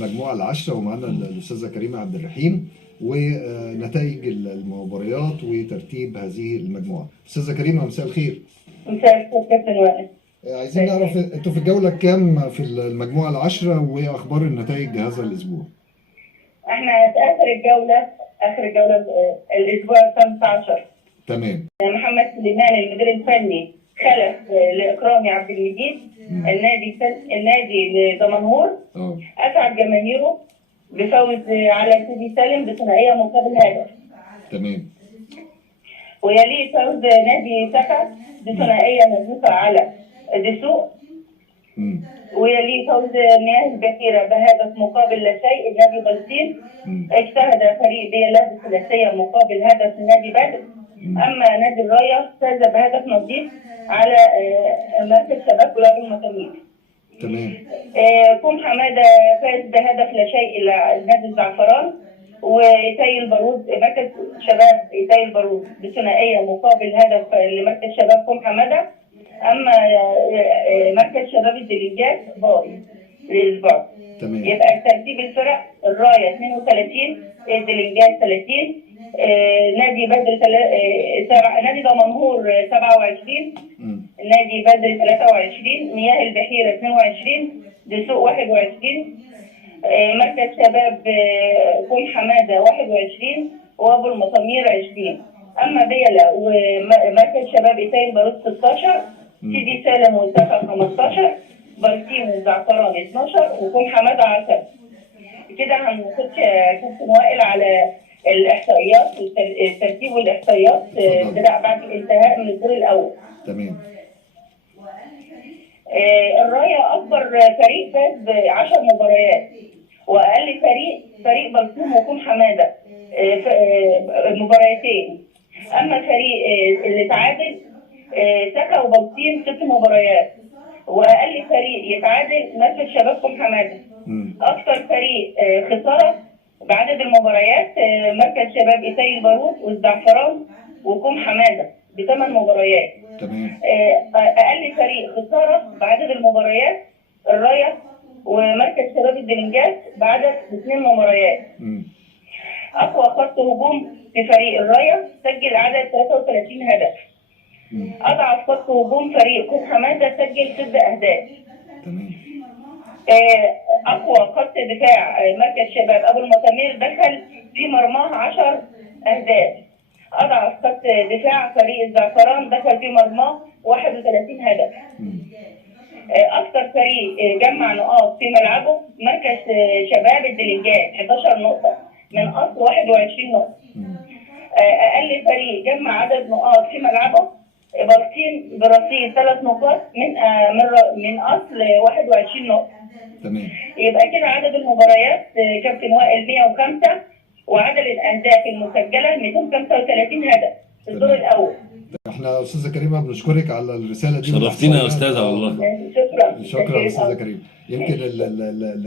المجموعة العشرة ومعنا الأستاذة كريمة عبد الرحيم ونتائج المباريات وترتيب هذه المجموعة. أستاذة كريمة مساء الخير. مساء الخير كابتن وائل. عايزين نعرف أنتوا في الجولة كام في المجموعة العشرة وأخبار النتائج هذا الأسبوع؟ احنا في آخر الجولة الأسبوع 15. تمام. محمد سليمان المدير الفني خلف لإكرامي عبد المجيد النادي لدمنهور. أسعد جماهيره بفوز على سيدي سالم بثنائية مقابل هدف. تمام. ويليه فوز نادي سكا بثنائية مضبوطة على دسوق. ويليه فوز مياه البحيرة بهدف مقابل لا شيء النادي بلطيم. اجتهد فريق بيلا بثلاثية مقابل هدف النادي بدر. أما نادي الراية فاز بهدف نظيف على مركز شباب كلاب المسامير. تمام. كوم حمادة فاز بهدف لا شيء إلى نادي الزعفران. وإيتاي البارود مركز شباب إيتاي البارود بثنائية مقابل هدف لمركز شباب كوم حمادة. أما مركز شباب الدلنجات باقي للبعض. تمام. يبقى ترتيب الفرق: الراية 32، الدلنجات 30، نادي بدر نادي دمنهور 27، نادي بدر 23، مياه البحيرة 22، دسوق 21، مركز شباب كوم حمادة 21، وابو المسامير 20. اما بيلا ومركز شباب ايتاي البارود 16، سيدي سالم وسكا 15، بلطيم والزعفران 12، وكوم حمادة 10. كده هنخش كابتن وائل على الاحصائيات والترتيب والاحصائيات بعد الانتهاء من الدور الاول. تمام. الراية اكبر فريق فاز ب10 مباريات، واقل فريق بلطيم وكوم حمادة مباريتين. اما فريق اللي تعادل سكا وبلطيم 6 مباريات، واقل فريق يتعادل مركز شباب كوم حمادة. اكثر فريق خسارة بعدد المباريات مركز شباب ايتاي البارود والزعفران وكوم حمادة ب8 مباريات. تمام. اقل فريق خسارة بعدد المباريات الراية ومركز شباب الدلنجات بعدد 2 مباريات. اقوى خط هجوم في فريق الراية سجل عدد 33 هدف. اضعف خط هجوم فريق كوم حمادة سجل 6 اهداف. تمام. اقوى خط دفاع مركز شباب ابو المسامير دخل في مرماه 10 اهداف. اضعف خط دفاع فريق الزعفران دخل في مرماه 31 هدف. اكثر فريق جمع نقاط في ملعبه مركز شباب الدلنجات 11 نقطة من اصل 21 نقطة. اقل فريق جمع عدد نقاط في ملعبه بلطيم برصيد 3 نقاط من اصل 21 نقطة. تمام. يبقى كده عدد المباريات كابتن وائل 105، وعدد الاهداف المسجلة 235 هدف في الدور الاول. احنا استاذه كريمه بنشكرك على الرساله دي. شرفتينا يا استاذه والله. شكرا. شكرا استاذه كريمه. يمكن